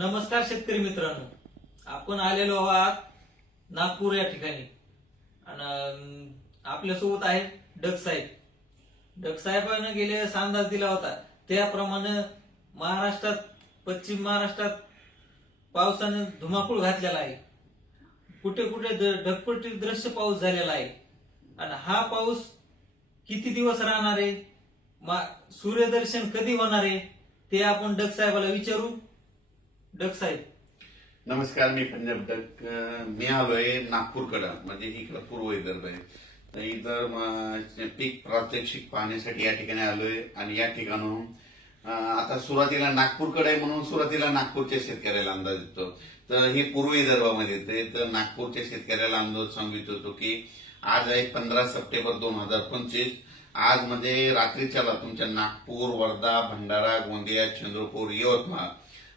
नमस्कार शेतकरी मित्रांनो आपण आलेलो आहात नागपूर या ठिकाणी आणि आपल्यासोबत आहेत डग साहेब डग साहेबानं गेले अंदाज दिला होता त्याप्रमाणे महाराष्ट्रात पश्चिम महाराष्ट्रात पावसाने धुमाकूळ घातलेला आहे कुठे कुठे ढगपटी दृश्य पाऊस झालेला आहे आणि हा पाऊस किती दिवस राहणार आहे सूर्यदर्शन कधी होणार आहे ते आपण डग साहेबाला विचारू डक साहेब नमस्कार मी पंजाब डक मी आलोय नागपूरकडं म्हणजे इकडं पूर्व विदर्भ आहे इतर पीक प्रात्यक्षिक पाहण्यासाठी या ठिकाणी आलोय आणि या ठिकाणाहून आता सुरुवातीला नागपूरकडे म्हणून सुरुवातीला नागपूरच्या शेतकऱ्याला अंदाज येतो तर हे पूर्व विदर्भामध्ये येते तर नागपूरच्या शेतकऱ्याला अंदाज सांगू इच्छितो की आज आहे पंधरा सप्टेंबर दोन हजार पंचवीस आज म्हणजे रात्रीच्याला तुमच्या नागपूर वर्धा भंडारा गोंदिया चंद्रपूर यवतमाळ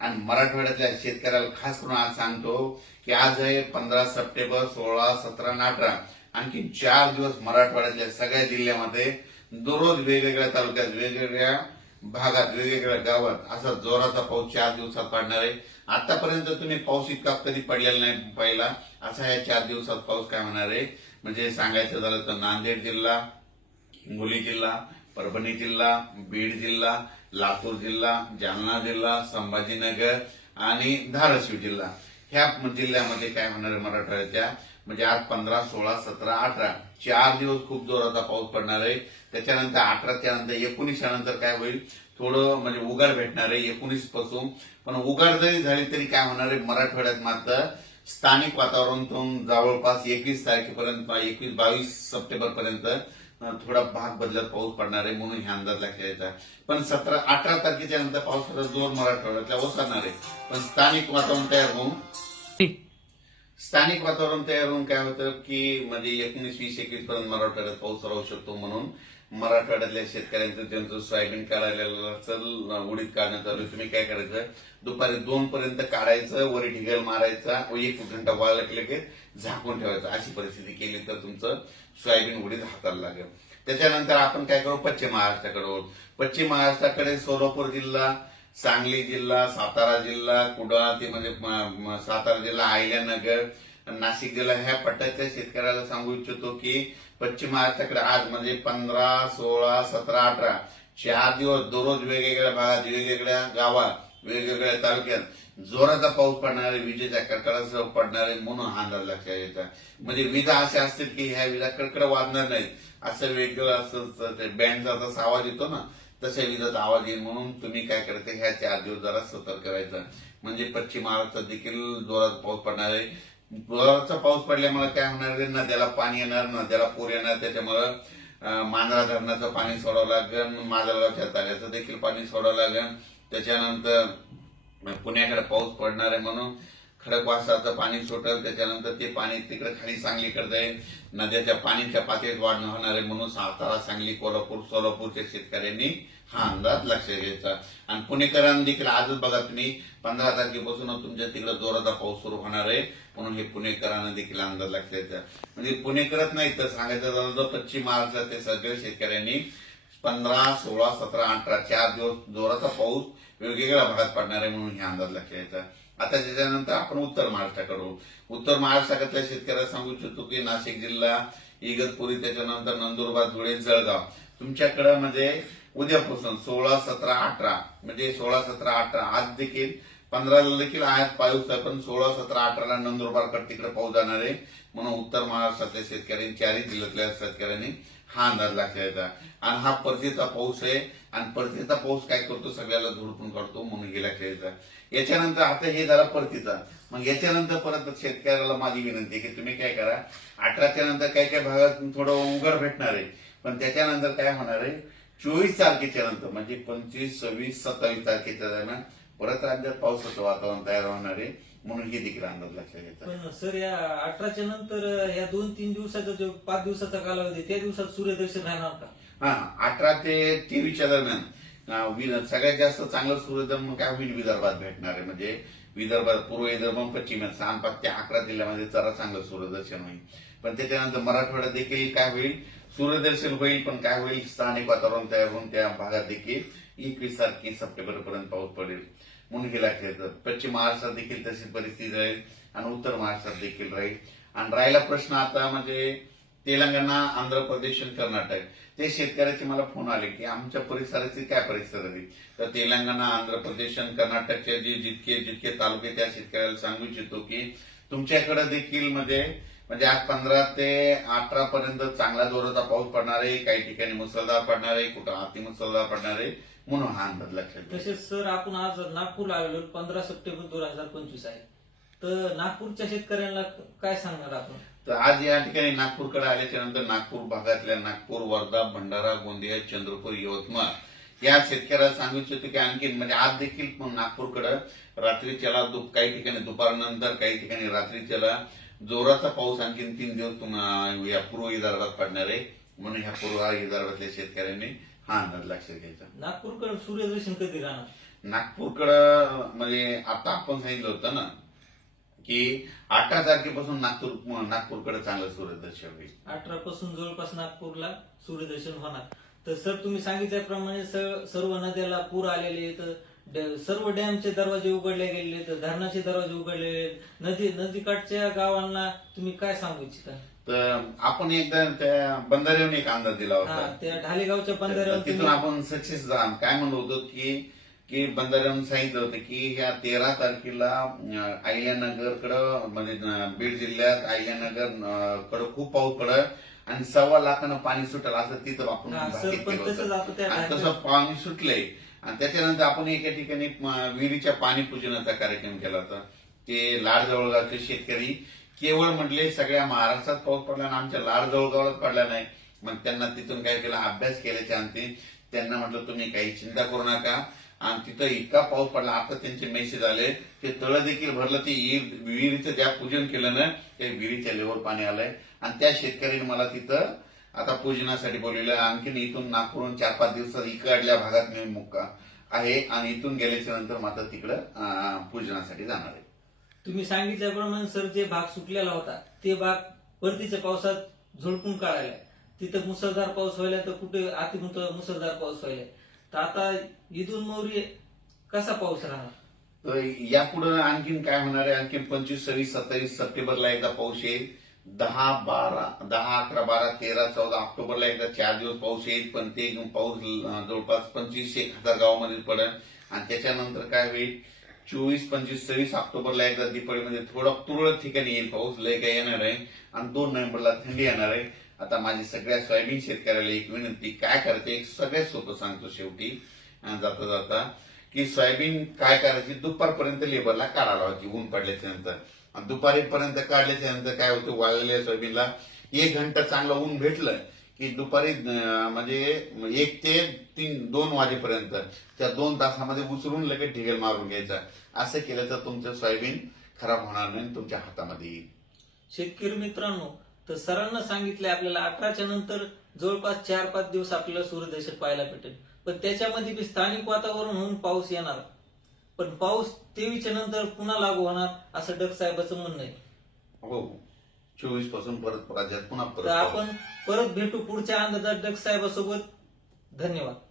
आणि मराठवाड्यातल्या शेतकऱ्याला खास करून आज सांगतो की आज आहे पंधरा सप्टेंबर सोळा सतरा आणि अठरा आणखी चार दिवस मराठवाड्यातल्या सगळ्या जिल्ह्यामध्ये दररोज वेगवेगळ्या तालुक्यात वेगवेगळ्या भागात वेगवेगळ्या गावात असा जोराचा पाऊस चार दिवसात पडणार आहे आतापर्यंत तुम्ही पाऊस इतका कधी पडलेला नाही पहिला असा या चार दिवसात पाऊस काय होणार आहे म्हणजे सांगायचं झालं तर नांदेड जिल्हा हिंगोली जिल्हा परभणी जिल्हा बीड जिल्हा लातूर जिल्हा जालना जिल्हा संभाजीनगर आणि धाराशिव जिल्हा ह्या जिल्ह्यामध्ये काय होणार आहे मराठवाड्याच्या म्हणजे आज पंधरा सोळा सतरा अठरा चार दिवस खूप जोराचा पाऊस पडणार आहे त्याच्यानंतर अठराच्या नंतर एकोणीसच्या नंतर काय होईल थोडं म्हणजे उघाड भेटणार आहे एकोणीस पासून पण उघाड जरी झाली तरी काय होणार आहे मराठवाड्यात मात्र स्थानिक वातावरणातून जवळपास एकवीस तारखेपर्यंत एकवीस बावीस सप्टेंबर पर्यंत थोडा भाग बदलत पाऊस पडणार आहे म्हणून ह्या अंदाज खेळायचा पण सतरा अठरा तारखेच्या नंतर पावसाचा जोर मराठवाड्यातला ओसरणार आहे पण स्थानिक वातावरण तयार होऊन स्थानिक वातावरण तयार होऊन काय होतं की म्हणजे एकोणीस वीस एकवीस पर्यंत मराठवाड्यात पाऊस राहू शकतो म्हणून मराठवाड्यातल्या शेतकऱ्यांचं त्यांचं सोयाबीन काढायला उडीत काढण्यात आलं तुम्ही काय करायचं दुपारी दोन पर्यंत काढायचं वर ढिगल मारायचा एक घंटा वाळला की झाकून ठेवायचं अशी परिस्थिती केली तर तुमचं सोयाबीन उडीत हाताला लागेल त्याच्यानंतर आपण काय करू पश्चिम महाराष्ट्राकडे पश्चिम महाराष्ट्राकडे सोलापूर जिल्हा सांगली जिल्हा सातारा जिल्हा कुडाळ ते म्हणजे सातारा जिल्हा आयल्यानगर नाशिक जिल्हा ह्या पट्ट्याच्या शेतकऱ्याला सांगू इच्छितो की पश्चिम महाराष्ट्राकडे आज म्हणजे पंधरा सोळा सतरा अठरा चार दिवस दररोज वेगवेगळ्या भागात वेगवेगळ्या गावात वेगवेगळ्या तालुक्यात जोराचा पाऊस पडणारे विजेच्या कडकडासह पडणारे म्हणून हा अंदाज लक्षात येतात म्हणजे विजा अशा असतील की ह्या विजा कडकड वाजणार नाहीत असं वेगळं असं बँडचा जसा आवाज येतो ना तसे विरोधात आवाज येईल म्हणून तुम्ही काय ह्या चार दिवस जरा सतर्क करायचं म्हणजे पश्चिम महाराष्ट्रात देखील जोरात पाऊस पडणार आहे जोराचा पाऊस पडल्यामुळे काय होणार आहे नद्याला पाणी येणार नद्याला पूर येणार त्याच्यामुळे मांजरा धरणाचं पाणी सोडावं लागेल माजलगावच्या तळ्याचं देखील पाणी सोडावं लागेल त्याच्यानंतर पुण्याकडे पाऊस पडणार आहे म्हणून खडकवासाचं पाणी सुटेल त्याच्यानंतर ते पाणी तिकडे खाली सांगलीकडे जाईल नद्याच्या पाण्याच्या पातळीत वाढ होणार आहे म्हणून सातारा सांगली कोल्हापूर सोलापूरच्या शेतकऱ्यांनी हा अंदाज लक्षात घ्यायचा आणि पुणेकरांनी देखील आजच बघा तुम्ही पंधरा तारखेपासून तुमच्या तिकडे जोराचा पाऊस सुरू होणार आहे म्हणून हे पुणेकरांना देखील अंदाज लक्षात घ्यायचा म्हणजे पुणेकरच नाही तर सांगायचं झालं तर पश्चिम महाराष्ट्रात ते सगळ्या शेतकऱ्यांनी पंधरा सोळा सतरा अठरा चार दिवस जोराचा पाऊस वेगवेगळ्या भागात पडणार आहे म्हणून हे अंदाज लक्षात घ्यायचा आता त्याच्यानंतर आपण उत्तर महाराष्ट्राकडून उत्तर महाराष्ट्राकडल्या शेतकऱ्याला सांगू इच्छितो की नाशिक जिल्हा इगतपुरी त्याच्यानंतर नंदुरबार धुळे जळगाव तुमच्याकडे म्हणजे उद्यापासून सोळा सतरा अठरा म्हणजे सोळा सतरा अठरा आज देखील पंधराला देखील आयात पाऊस आहे पण सोळा सतरा अठराला नंदुरबारकडे तिकडे पाऊस जाणार आहे म्हणून उत्तर महाराष्ट्रातल्या शेतकऱ्यांनी चारही जिल्ह्यातल्या शेतकऱ्यांनी हा अंदाज लागला आणि हा परतीचा पाऊस आहे आणि परतीचा पाऊस काय करतो सगळ्याला धुडपून काढतो म्हणून गेला खेळायचा याच्यानंतर आता हे झाला परतीचा मग याच्यानंतर परत शेतकऱ्याला माझी विनंती की तुम्ही काय करा अठराच्या नंतर काय काय भागात थोडं उघड भेटणार आहे पण त्याच्यानंतर काय होणार आहे चोवीस तारखेच्या नंतर म्हणजे पंचवीस सव्वीस सत्तावीस तारखेच्या दरम्यान परत राज्यात पावसाचं वातावरण तयार होणार आहे म्हणून हे देखील अंदाज लक्षात येतात सर या अठराच्या नंतर या दोन तीन दिवसाचा जो पाच दिवसाचा कालावधी त्या दिवसात सूर्यदर्शन राहणार का हा अठरा ते तेवीसच्या दरम्यान सगळ्यात जास्त चांगलं सूर्यदर्शन काय होईल विदर्भात भेटणार आहे म्हणजे विदर्भात पूर्व विदर्भ पश्चिम पाच ते अकरा जिल्ह्यामध्ये जरा चांगलं सूर्यदर्शन होईल पण त्याच्यानंतर मराठवाड्यात देखील काय होईल सूर्यदर्शन होईल पण काय होईल स्थानिक वातावरण तयार होऊन त्या भागात देखील एकवीस तारखे सप्टेंबर पर्यंत पाऊस पडेल म्हणून खेळतात पश्चिम महाराष्ट्रात देखील तशी परिस्थिती राहील आणि उत्तर महाराष्ट्रात देखील राहील आणि राहिला प्रश्न आता म्हणजे तेलंगणा आंध्र प्रदेश आणि कर्नाटक ते शेतकऱ्याचे मला फोन आले की आमच्या परिसराची काय परिस्थिती आहे तर तेलंगणा आंध्र प्रदेश आणि कर्नाटकचे जे जितके जितके तालुके त्या शेतकऱ्याला सांगू इच्छितो की तुमच्याकडे देखील मध्ये म्हणजे आज पंधरा ते अठरा पर्यंत चांगला जोराचा पाऊस पडणार आहे काही ठिकाणी मुसळधार पडणार आहे कुठं अतिमुसळधार पडणार आहे म्हणून हा अंदाज लक्षात तसेच सर आपण आज नागपूरला आलेलो पंधरा सप्टेंबर दोन हजार पंचवीस आहे तर नागपूरच्या शेतकऱ्यांना काय सांगणार आपण तर आज या ठिकाणी नागपूरकडे आल्याच्या नंतर नागपूर भागातल्या नागपूर वर्धा भंडारा गोंदिया चंद्रपूर यवतमाळ या शेतकऱ्याला सांगू इच्छितो की आणखी म्हणजे आज देखील नागपूरकडे रात्री चला काही ठिकाणी दुपारनंतर काही ठिकाणी रात्री चला जोराचा पाऊस आणखी तीन दिवस या पूर्व विदर्भात पडणार आहे म्हणून ह्या पूर्व विदर्भातल्या शेतकऱ्यांनी हा अंदाज लक्षात घ्यायचा नागपूरकडे सूर्यदर्शन कधी राहणार नागपूरकडं म्हणजे आता आपण सांगितलं होतं ना की अठरा तारखेपासून नागपूर नागपूरकडे चांगलं सूर्यदर्शन होईल अठरा पासून जवळपास नागपूरला सूर्यदर्शन होणार तर सर तुम्ही सांगितल्याप्रमाणे सर्व नद्याला पूर आलेले आहेत सर्व डॅमचे दरवाजे उघडले गेलेले तर धरणाचे दरवाजे उघडले नदी नदीकाठच्या गावांना तुम्ही काय सांगू इच्छिता तर आपण एकदा त्या बंधाऱ्यावर एक अंदाज दिला होता त्या ढालेगावच्या बंधाऱ्यावर तिथून आपण सक्सेस काय म्हणत होतो की की बंदरम सांगितलं होतं की या तेरा तारखेला कड म्हणजे बीड जिल्ह्यात आयल्यानगर कड खूप पाऊस पडत आणि सव्वा लाखानं पाणी सुटलं असं तिथं आपण तसं पाणी सुटलंय आणि त्याच्यानंतर आपण एका ठिकाणी विहिरीच्या पाणी पूजनाचा कार्यक्रम केला होता ते लाड जवळगावचे शेतकरी केवळ म्हटले सगळ्या महाराष्ट्रात पाऊस पडला आणि आमच्या लाड जवळगावलाच पडला नाही मग त्यांना तिथून काय केला अभ्यास केल्याच्या अंतिम त्यांना म्हटलं तुम्ही काही चिंता करू नका आणि तिथं इतका पाऊस पडला आता त्यांचे मेसेज आले ते तळ देखील भरलं ते विहिरीचं ज्या पूजन केलं ना ते विहिरीच्या लेवर पाणी आलंय आणि त्या शेतकऱ्याने मला तिथं आता पूजनासाठी बोलवलं आणखीन इथून नागपूरून चार पाच दिवसात इकडल्या भागात मी मुक्का आहे आणि इथून गेल्याच्या नंतर मात्र तिकडं पूजनासाठी जाणार आहे तुम्ही सांगितल्याप्रमाणे सर जे भाग सुटलेला होता ते भाग परतीच्या पावसात झोडपून काढायला तिथं मुसळधार पाऊस व्हायला तर कुठे मुसळधार पाऊस व्हायला तर आता इथून मौरी कसा पाऊस राहणार तर यापुढे आणखीन काय होणार आहे आणखीन पंचवीस सव्वीस सत्तावीस सप्टेंबरला एकदा पाऊस येईल दहा बारा दहा अकरा बारा तेरा चौदा ऑक्टोबरला एकदा चार दिवस पाऊस येईल पण ते पाऊस जवळपास पंचवीस एक हजार गावामध्ये पडेल आणि त्याच्यानंतर काय होईल चोवीस पंचवीस सव्वीस ऑक्टोबरला एकदा दिपाळीमध्ये म्हणजे थोडा तुरळक ठिकाणी येईल पाऊस लय काय येणार आहे आणि दोन नोव्हेंबरला थंडी येणार आहे आता माझी सगळ्या सोयाबीन शेतकऱ्याला एक विनंती काय करते सगळ्यात सोपं सांगतो शेवटी जाता जाता की सोयाबीन काय करायची दुपारपर्यंत लेबरला काढायला लावायची ऊन पडल्याच्या नंतर दुपारीपर्यंत काढल्याच्या नंतर काय होतं वाळलेल्या सोयाबीनला एक घंटा चांगलं ऊन भेटलं की दुपारी म्हणजे एक ते तीन दोन वाजेपर्यंत त्या दोन तासामध्ये उचलून लगेच ढिगेल मारून घ्यायचा असं केलं तर तुमचं सोयाबीन खराब होणार नाही तुमच्या हातामध्ये येईल शेतकरी मित्रांनो तर सरांना सांगितलंय आपल्याला अकराच्या नंतर जवळपास चार पाच दिवस आपल्याला सूर्यदर्शन पाहायला भेटेल पण त्याच्यामध्ये बी स्थानिक वातावरण होऊन पाऊस येणार पण पाऊस तेवीसच्या नंतर पुन्हा लागू होणार असं डग साहेबाचं म्हणणं आहे हो चोवीस पासून परत पुन्हा परत आपण परत भेटू पुढच्या अंदाजात डग साहेबासोबत धन्यवाद